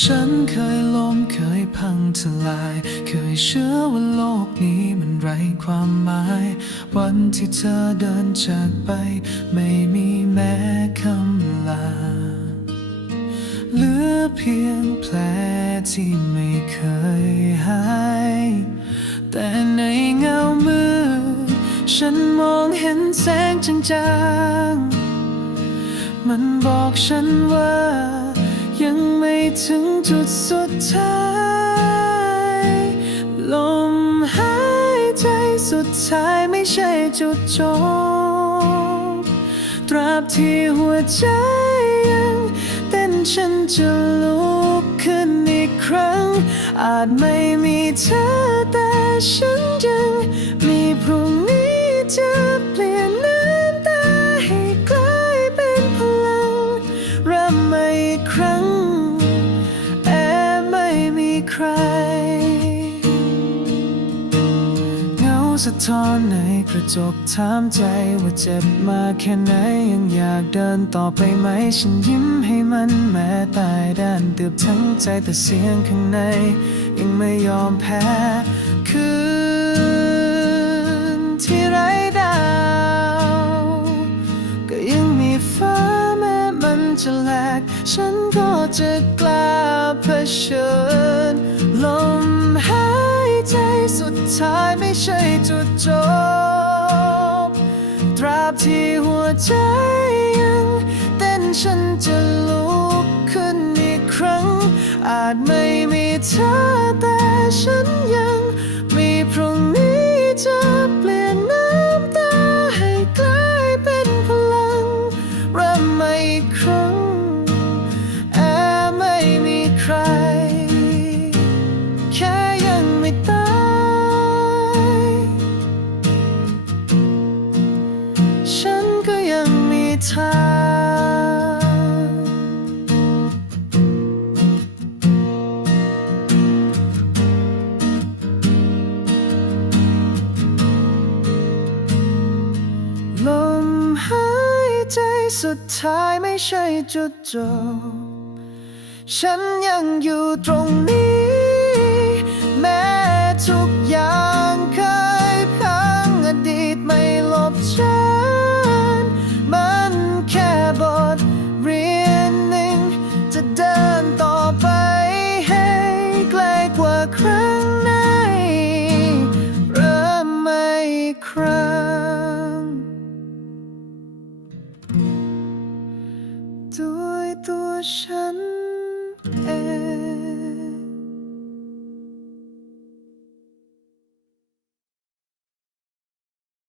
ฉันเคยล้มเคยพังทลาย เคยเชื่อว่าโลกนี้มันไร้ความหมาย วันที่เธอเดินจากไป ไม่มีแม้คำลา เหลือเพียงแผลที่ไม่เคยหาย แต่ในเงามืดฉันมองเห็นแสงจางๆ มันบอกฉันว่า ยังไม่ถึงจุดสุดท้าย ลมหายใจสุดท้ายไม่ใช่จุดจบ ตราบที่หัวใจยังเต้นฉันจะลุกขึ้นอีกครั้ง อาจไม่มีเธอแต่ฉัน ใคร เงาสะท้อนในกระจกถามใจว่าเจ็บมาแค่ไหน ยังอยากเดินต่อไปไหม ฉันยิ้มให้มันแม้ตายด้านเตือบทั้งใจแต่เสียงข้างใน ยังไม่ยอมแพ้คือ จะแหลก ฉันก็จะกล้าเผชิญ ลมหายใจสุดท้ายไม่ใช่จุดจบ ตราบที่หัวใจยังเต้นฉันจะลุกขึ้นอีกครั้ง อาจไม่มีเธอแต่ฉันยัง มีพรุ่งนี้จะเปลี่ยน สุดท้ายไม่ใช่จุดจบ ฉันยังอยู่ตรงนี้ ฉั